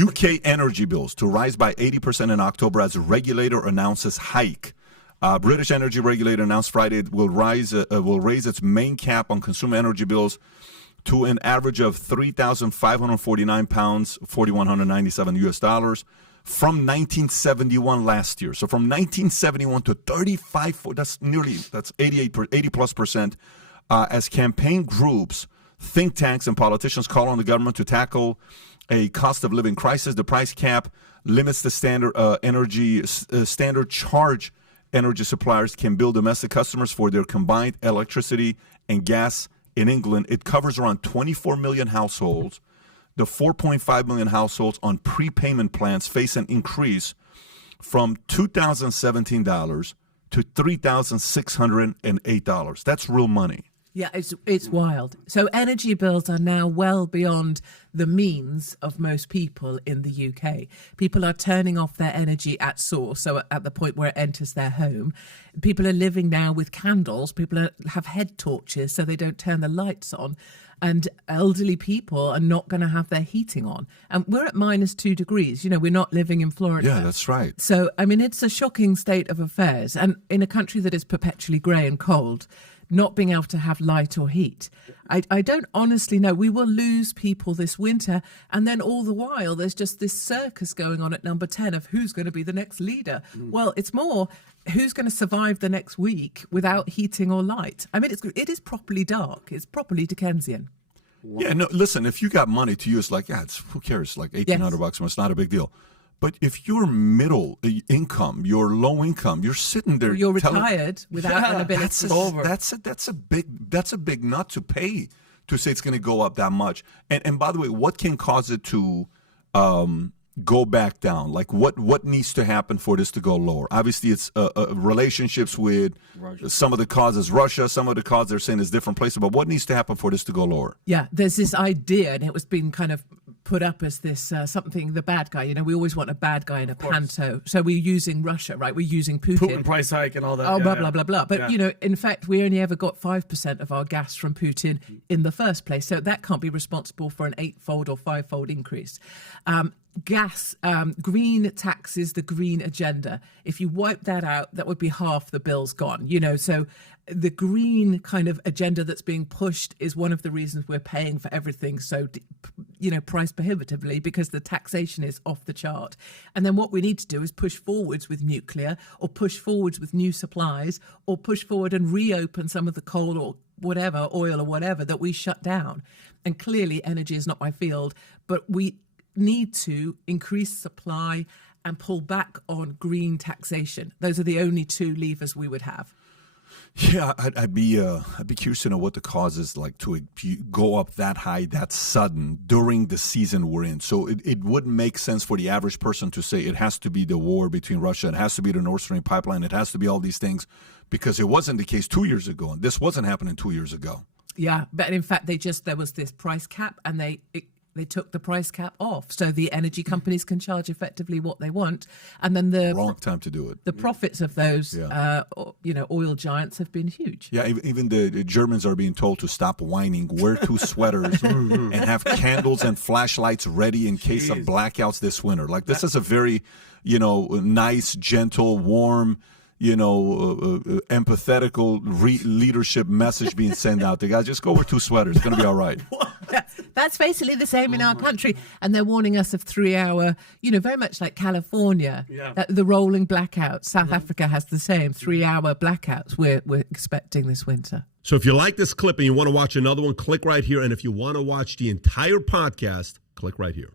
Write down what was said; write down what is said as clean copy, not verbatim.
UK energy bills to rise by 80% in October as regulator announces hike. British energy regulator announced Friday it will raise its main cap on consumer energy bills to an average of £3,549, 4,197 US dollars from 1971 last year. So from 1971 to 35, that's 80+%, as campaign groups, think tanks, and politicians call on the government to tackle a cost of living crisis. The price cap limits the standard charge energy suppliers can bill domestic customers for their combined electricity and gas in England. It covers around 24 million households. The 4.5 million households on prepayment plans face an increase from $2,017 to $3,608. That's real money. Yeah, it's wild. So energy bills are now well beyond the means of most people in the UK. People are turning off their energy at source, so at the point where it enters their home. People are living now with candles. People have head torches so they don't turn the lights on. And elderly people are not going to have their heating on. And we're at -2 degrees. You know, we're not living in Florida. Yeah, that's right. So, I mean, it's a shocking state of affairs. And in a country that is perpetually grey and cold, not being able to have light or heat. I don't honestly know. We will lose people this winter. And then all the while, there's just this circus going on at number 10 of who's going to be the next leader. Well, it's more who's going to survive the next week without heating or light. I mean, it is properly dark. It's properly Dickensian. Yeah, no, listen, if you got money to use, like, who cares? Like $1,800, it's not a big deal. But if you're middle income, you're low income, you're sitting there. You're retired without an ability. That's a big nut to pay to say it's going to go up that much. And by the way, what can cause it to go back down? Like what needs to happen for this to go lower? Obviously, it's relationships with Russia. Some of the causes Russia, some of the causes they're saying is different places. But what needs to happen for this to go lower? Yeah, there's this idea, and it was being kind of put up as this something, the bad guy. You know, we always want a bad guy in a panto. So we're using Russia, right? We're using Putin. Putin price hike and all that. Oh, blah, blah, blah. But, you know, in fact, we only ever got 5% of our gas from Putin in the first place. So that can't be responsible for an 8-fold or 5-fold increase. Gas, green taxes, the green agenda. If you wipe that out, that would be half the bills gone. You know, so the green kind of agenda that's being pushed is one of the reasons we're paying for everything so, you know, price prohibitively, because the taxation is off the chart. And then what we need to do is push forwards with nuclear, or push forwards with new supplies, or push forward and reopen some of the coal or whatever, oil or whatever that we shut down. And clearly energy is not my field, but we need to increase supply and pull back on green taxation. Those are the only two levers we would have. Yeah, I'd be curious to know what the cause is, like, to go up that high, that sudden during the season we're in. So it wouldn't make sense for the average person to say it has to be the war between Russia, it has to be the Nord Stream pipeline, it has to be all these things, because it wasn't the case 2 years ago, and this wasn't happening 2 years ago. Yeah, but in fact, there was this price cap, and they took the price cap off, so the energy companies can charge effectively what they want, and then the wrong time to do it. The profits of those, oil giants have been huge. Yeah, even the Germans are being told to stop whining, wear 2 sweaters, and have candles and flashlights ready in case of blackouts this winter. Like, this is a very, nice, gentle, warm, empathetical leadership message being sent out there. Guys, just go wear 2 sweaters. It's going to be all right. That's basically the same in our country. And they're warning us of 3-hour, very much like California, the rolling blackouts. South Africa has the same 3-hour blackouts we're expecting this winter. So if you like this clip and you want to watch another one, click right here. And if you want to watch the entire podcast, click right here.